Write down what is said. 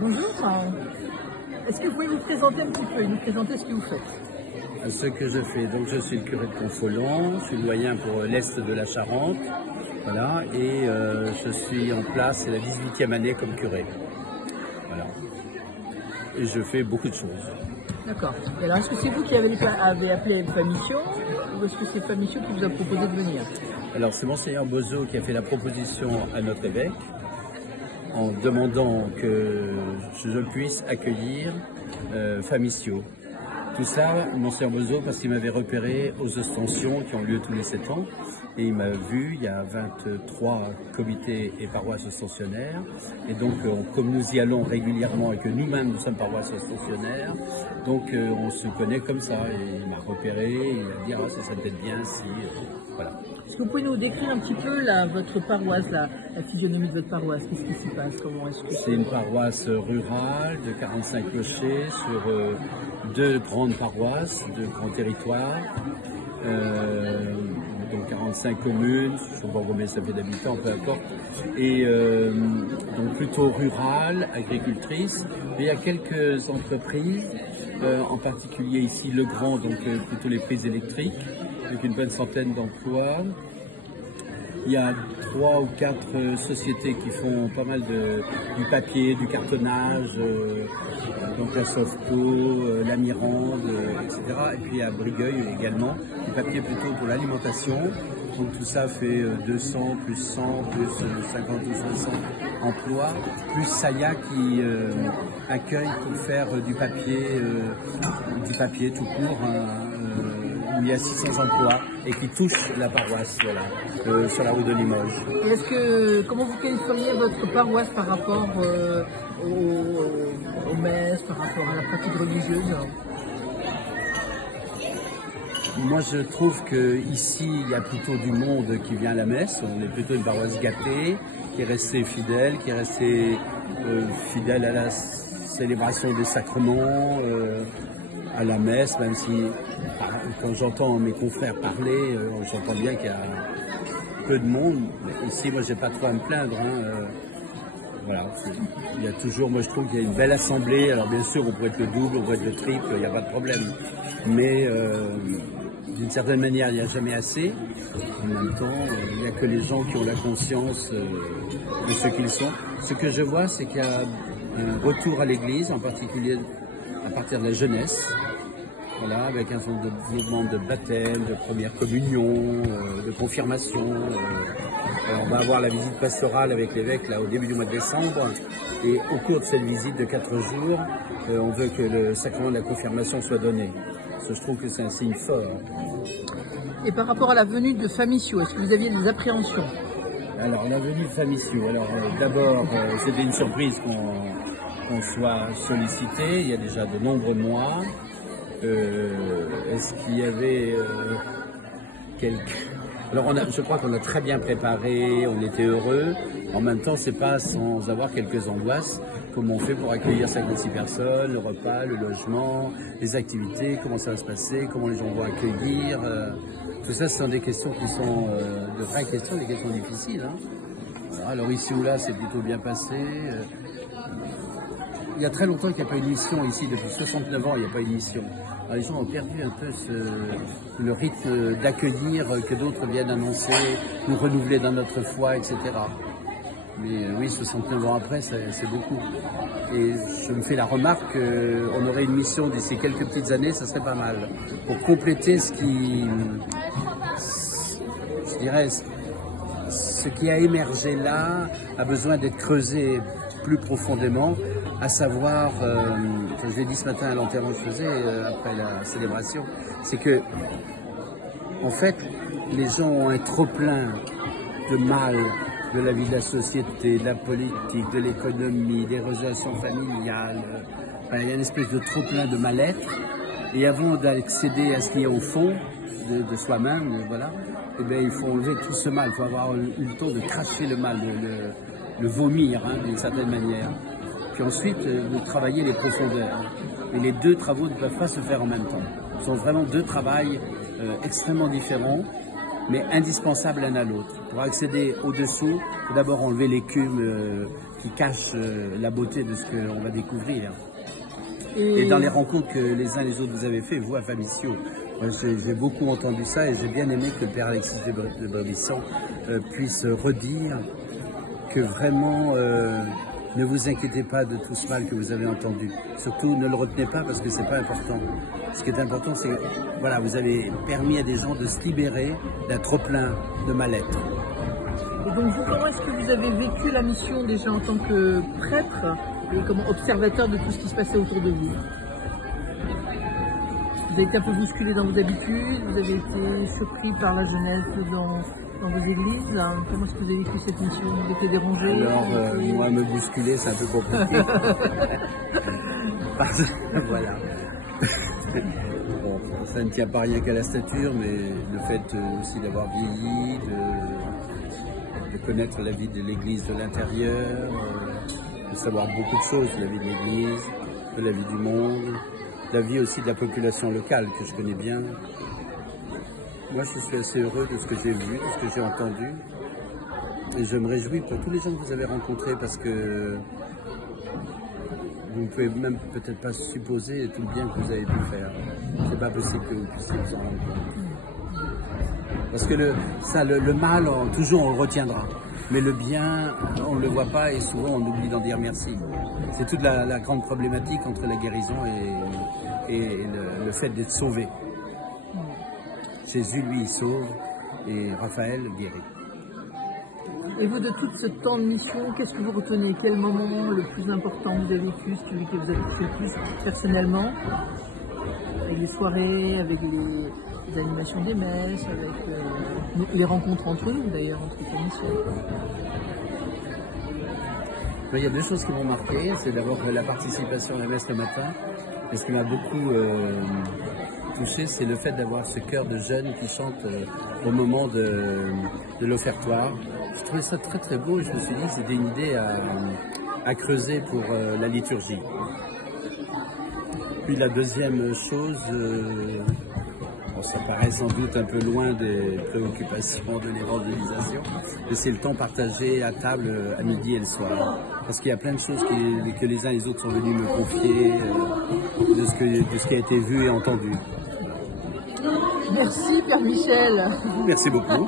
Bonjour. Est-ce que vous pouvez vous présenter un petit peu, nous présenter ce que vous faites? Ce que je fais, donc je suis le curé de Confolens, je suis le doyen pour l'Est de la Charente, voilà, et je suis en place, c'est la 18e année comme curé, voilà. Et je fais beaucoup de choses. D'accord. Et alors, est-ce que c'est vous qui avez appelé Famissio, ou est-ce que c'est Famissio qui vous a proposé de venir? Alors c'est Monseigneur Bozo qui a fait la proposition à notre évêque, en demandant que je puisse accueillir Famissio. Tout ça, Monseigneur Bozo, parce qu'il m'avait repéré aux ostensions qui ont lieu tous les 7 ans, et il m'a vu, il y a 23 comités et paroisses ostensionnaires, et donc comme nous y allons régulièrement et que nous-mêmes nous sommes paroisses ostensionnaires, donc on se connaît comme ça, et il m'a repéré, il m'a dit ah, ça serait peut-être bien si... voilà. Est-ce que vous pouvez nous décrire un petit peu votre paroisse, la physionomie de votre paroisse? Qu'est-ce qui s'y passe? Comment est-ce que c'est une paroisse rurale de 45 clochers sur 2 grandes paroisses, 2 grands territoires, donc 45 communes, je ne sais pas combien ça fait d'habitants, peu importe, et donc plutôt rurale, agricultrice, mais il y a quelques entreprises, en particulier ici Le Grand, donc plutôt les prises électriques, avec une bonne centaine d'emplois. Il y a 3 ou 4 sociétés qui font pas mal du papier, du cartonnage, donc la Sofco, la Mirande, etc. Et puis à Brigueuil également, du papier plutôt pour l'alimentation. Donc tout ça fait 200, plus 100, plus 50 ou 60 emplois, plus Saya qui accueille pour faire du papier tout court. Il y a 600 emplois et qui touchent la paroisse, voilà, sur la route de Limoges. Comment vous qualifieriez votre paroisse par rapport aux messes, par rapport à la pratique religieuse? Moi, je trouve qu'ici, il y a plutôt du monde qui vient à la messe. On est plutôt une paroisse gâtée, qui est restée fidèle, fidèle à la célébration des sacrements, à la messe, même si quand j'entends mes confrères parler, j'entends bien qu'il y a peu de monde. Mais ici, moi, j'ai pas trop à me plaindre. Voilà, il y a toujours, moi je trouve qu'il y a une belle assemblée. Alors bien sûr, on pourrait être le double, on pourrait être le triple, il n'y a pas de problème. Mais d'une certaine manière, il n'y a jamais assez. En même temps, il n'y a que les gens qui ont la conscience de ce qu'ils sont. Ce que je vois, c'est qu'il y a un retour à l'église, en particulier à partir de la jeunesse. Voilà, avec un certain nombre de mouvements de baptême, de première communion, de confirmation. On va avoir la visite pastorale avec l'évêque là au début du mois de décembre. Et au cours de cette visite de 4 jours, on veut que le sacrement de la confirmation soit donné. Parce que je trouve que c'est un signe fort. Et par rapport à la venue de Famissio, est-ce que vous aviez des appréhensions? Alors, la venue de Famissio, alors d'abord, c'était une surprise qu'on soit sollicité, il y a déjà de nombreux mois. Est-ce qu'il y avait quelques... Alors je crois qu'on a très bien préparé, on était heureux. En même temps, c'est pas sans avoir quelques angoisses. Comment on fait pour accueillir 56 personnes, le repas, le logement, les activités, comment ça va se passer, comment les gens vont accueillir. Tout ça, ce sont des questions qui sont de vraies questions, des questions difficiles. Alors ici ou là, c'est plutôt bien passé. Il y a très longtemps qu'il n'y a pas une mission ici, depuis 69 ans, il n'y a pas une mission. Alors, les gens ont perdu un peu le rythme d'accueillir, que d'autres viennent annoncer, nous renouveler dans notre foi, etc. Mais oui, 69 ans après, c'est beaucoup. Et je me fais la remarque qu'on aurait une mission d'ici quelques petites années, ça serait pas mal. Pour compléter ce qui a émergé là, a besoin d'être creusé plus profondément, à savoir, je l'ai dit ce matin à l'enterrement que je faisais après la célébration, c'est que, en fait, les gens ont un trop-plein de mal de la vie de la société, de la politique, de l'économie, des relations familiales. Enfin, il y a une espèce de trop-plein de mal-être. Et avant d'accéder à ce qui est au fond de soi-même, voilà, eh bien, il faut enlever tout ce mal. Il faut avoir eu le temps de cracher le mal, le vomir, d'une certaine manière. Puis ensuite, de travailler les profondeurs. Et les 2 travaux ne peuvent pas se faire en même temps. Ce sont vraiment 2 travails extrêmement différents. mais indispensables l'un à l'autre. Pour accéder au-dessous, il faut d'abord enlever l'écume qui cache la beauté de ce qu'on va découvrir. Et dans les rencontres que les uns et les autres vous avez fait, vous à Fabrizio, j'ai beaucoup entendu ça et j'ai bien aimé que le père Alexis de Brélisson puisse redire que vraiment ne vous inquiétez pas de tout ce mal que vous avez entendu. Surtout ne le retenez pas parce que c'est pas important. Ce qui est important, c'est que voilà, vous avez permis à des gens de se libérer d'un trop-plein de mal-être. Et donc vous, comment est-ce que vous avez vécu la mission déjà en tant que prêtre et comme observateur de tout ce qui se passait autour de vous? Vous avez été un peu bousculé dans vos habitudes, vous avez été surpris par la jeunesse dans vos églises. Comment est-ce que vous avez vécu cette mission? Vous étiez dérangé? Alors, moi, me bousculer, c'est un peu compliqué. Parce que, voilà. Bon, ça ne tient pas rien qu'à la stature, mais le fait aussi d'avoir vieilli, de connaître la vie de l'église de l'intérieur, de savoir beaucoup de choses de la vie de l'église, de la vie du monde, la vie aussi de la population locale que je connais bien. Moi, je suis assez heureux de ce que j'ai vu, de ce que j'ai entendu. Et je me réjouis pour tous les gens que vous avez rencontrés parce que vous ne pouvez même peut-être pas supposer tout le bien que vous avez pu faire. C'est pas possible que vous puissiez vous en rendre compte. Parce que le mal, toujours on le retiendra. Mais le bien, on ne le voit pas et souvent on oublie d'en dire merci. C'est toute la grande problématique entre la guérison et le fait d'être sauvé. Jésus, lui, il sauve et Raphaël guérit. Et vous, de tout ce temps de mission, qu'est-ce que vous retenez? Quel moment le plus important vous avez vécu, celui que vous avez fait le plus personnellement? Avec les soirées, avec les animations des messes, avec les rencontres entre nous d'ailleurs, entre les missions. Il y a deux choses qui m'ont marqué. C'est d'abord la participation à la messe le matin. Et ce qui m'a beaucoup touché, c'est le fait d'avoir ce chœur de jeunes qui chantent au moment de l'offertoire. Je trouvais ça très très beau et je me suis dit que c'était une idée à creuser pour la liturgie. Puis la deuxième chose, ça paraît sans doute un peu loin des préoccupations de l'évangélisation, mais c'est le temps partagé à table à midi et le soir. Parce qu'il y a plein de choses que les uns et les autres sont venus me confier de ce qui a été vu et entendu. Merci Père Michel. Merci beaucoup.